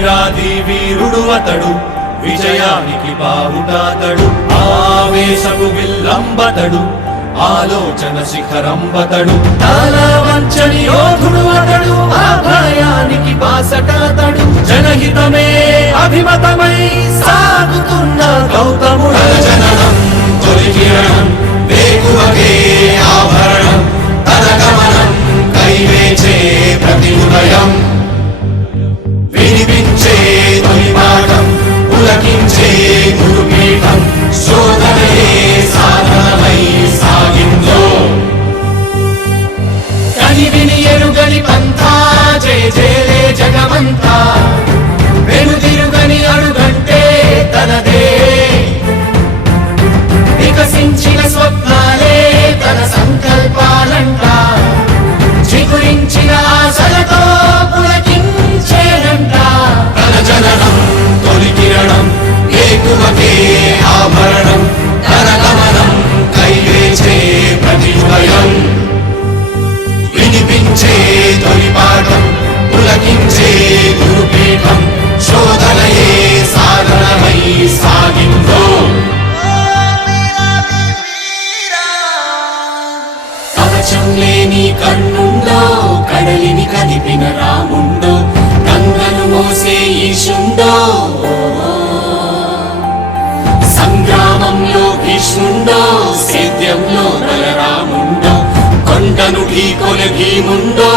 వీరాది వీరుడు అతడు విజయానికి బావుటాతడు ఆవేశపు విల్లంబతడు ఆలోచన శిఖరంబతడు తల వంచని యోధుడు అతడు ఆ భయానికి బాసటాతడు జనహితమే అభిమతమై స్వప్నాలే తన సంకల్పాలంట. చిగురించిన ఆశలతో కవచం లేని కన్నుండో కడలిని కదిపిన రాముండో గంగను మోసే ఈశుండో. సంగ్రామంలో భీష్ముండో సేద్యంలో బలరాముండో కొండను ఢీకొన భీముండో.